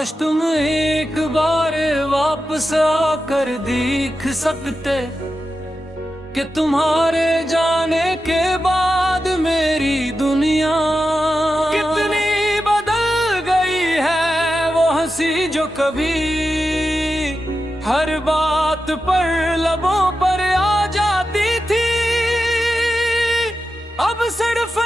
काश तुम एक बार वापस आकर देख सकते कि तुम्हारे जाने के बाद मेरी दुनिया कितनी बदल गई है। वो हंसी जो कभी हर बात पर लबों पर आ जाती थी, अब सिर्फ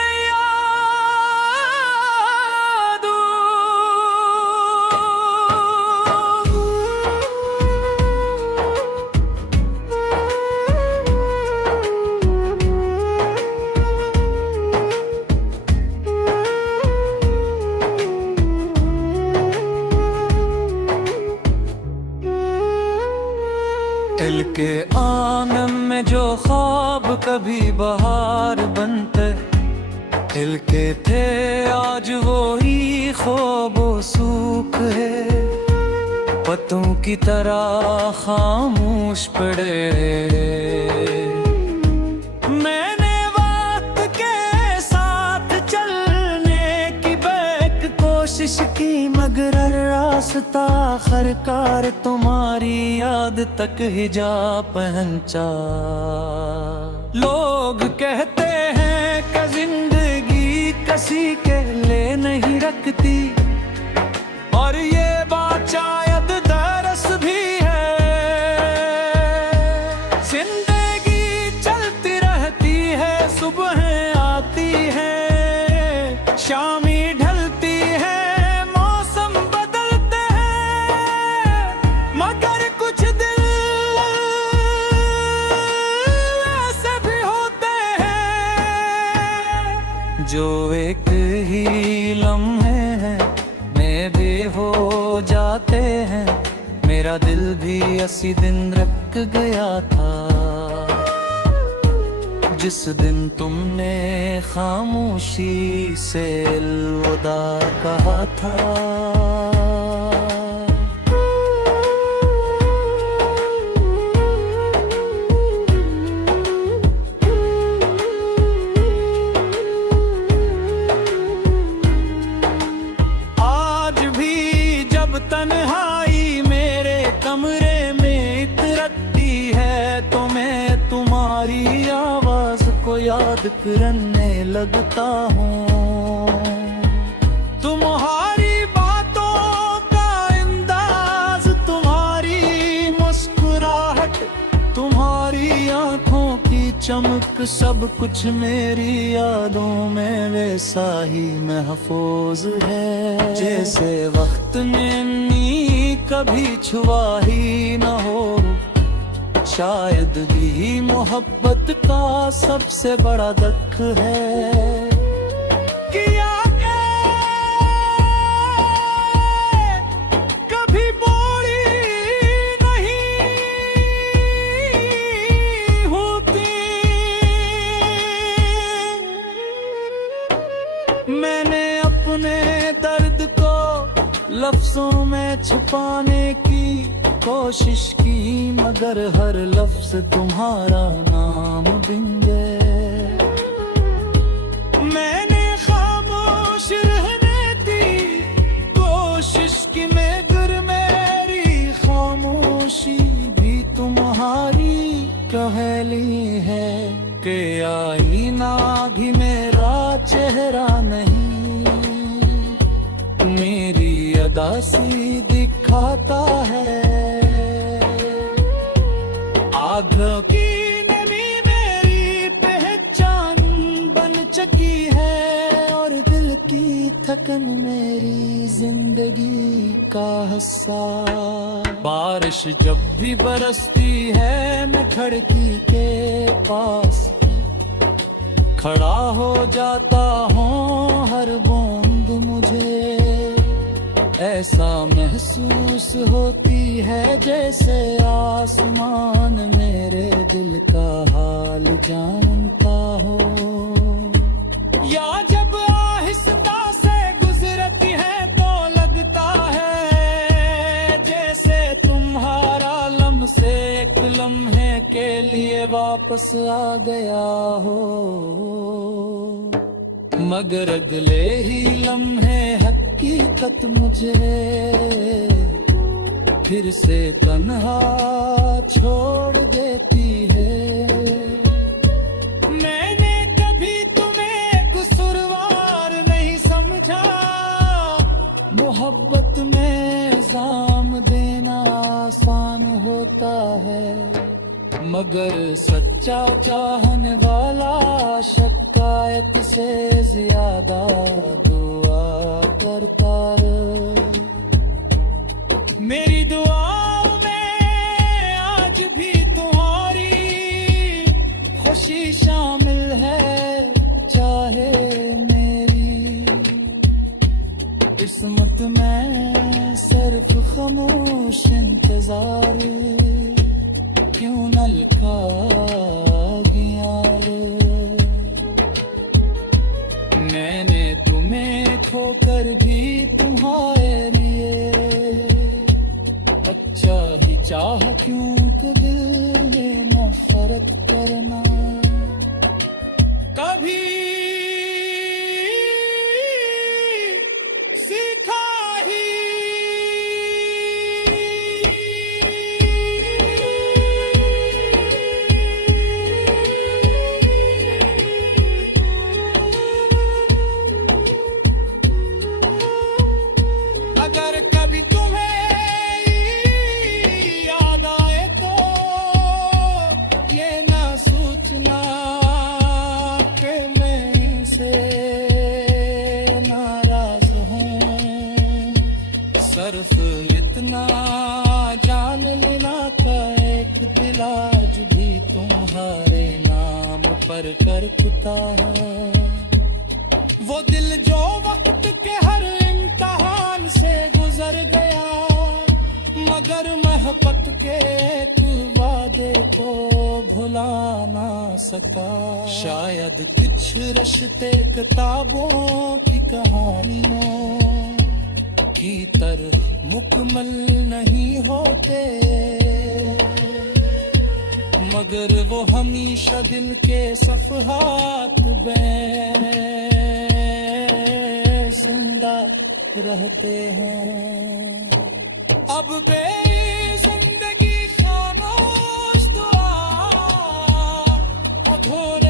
दिल के आंगन में जो ख्वाब कभी बहार बनते, दिल के थे आज वो ही ख्वाबो सूख है। पत्तों की तरह खामोश पड़े, मैंने वक्त के साथ चलने की बेक कोशिश की, मगर रास्ता आखिरकार तुम्हारी याद तक ही जा पहुंचा। लोग कहते हैं कि जिंदगी किसी के लिए नहीं रखती, और ये बात शायद दरस भी है। जिंदगी चलती रहती है, सुबह आती है, शाम ढलती है, मौसम बदलते हैं, मगर कुछ दिल ऐसे भी होते हैं जो एक ही लम्हे में भी हो जाते हैं। मेरा दिल भी इसी दिन रख गया था, जिस दिन तुमने खामोशी से अलविदा कहा था। तन्हाई मेरे कमरे में इतरती है, तो मैं तुम्हारी आवाज को याद करने लगता हूँ। तुम्हारी बातों का अंदाज, तुम्हारी मुस्कुराहट, तुम्हारी आंखों की चमक, सब कुछ मेरी यादों में वैसा ही महफूज है, जैसे वक्त ने कभी छुआ ही न हो। शायद भी मोहब्बत का सबसे बड़ा दुख है कि कभी पूरी नहीं होती। मैंने अपने दर्द को लफ्जों में छुपाने की कोशिश की, मगर हर लफ्ज तुम्हारा नाम बिन गए। मैंने खामोश रहने की कोशिश की, मगर मेरी खामोशी भी तुम्हारी कहेली है कि आईना भी मेरा चेहरा नहीं, मेरी अदासी दिखाता है। आग की नमी मेरी पहचान बन चुकी है, और दिल की थकन मेरी जिंदगी का हिस्सा। बारिश जब भी बरसती है, मैं खिड़की के पास खड़ा हो जाता हूँ। हर बूंद मुझे ऐसा महसूस होती है जैसे आसमान मेरे दिल का हाल जानता हो। या जब आहिस्ता से गुजरती है तो लगता है जैसे तुम्हारा लम्हे एक लम्हे के लिए वापस आ गया हो, मगर अगले ही लम्हे हक की ताकत मुझे फिर से तन्हा छोड़ देती है। मैंने कभी तुम्हें कसूरवार नहीं समझा, मोहब्बत में इल्जाम देना आसान होता है, मगर सच्चा चाहने वाला शिकायत से ज्यादा दुआ करता रहे। मेरी दुआओं में आज भी तुम्हारी खुशी शामिल है, चाहे मेरी किस्मत में सिर्फ खामोश इंतजार क्यों न लिखा गया रे। मैंने तुम्हें खोकर भी तुम्हारे लिए अच्छा ही चाह, क्यों तो दिल में नफरत करना कभी सीखा ही। अगर कभी तुम्हें याद आए तो ये ना सोचना कि मैं इनसे नाराज हूँ, सिर्फ इतना जान लेना था एक दिल आज भी तुम्हारे नाम पर करता है। वो दिल जो वक्त के हर इम्तिहान से गुजर गया, मगर मोहब्बत के एक वादे को भुला ना सका। शायद कुछ रिश्ते किताबों की कहानियों की तरह मुकम्मल नहीं होते, मगर वो हमेशा दिल के सफ़हात में जिंदा रहते हैं। अब जिंदगी खामोश दुआ अधूरा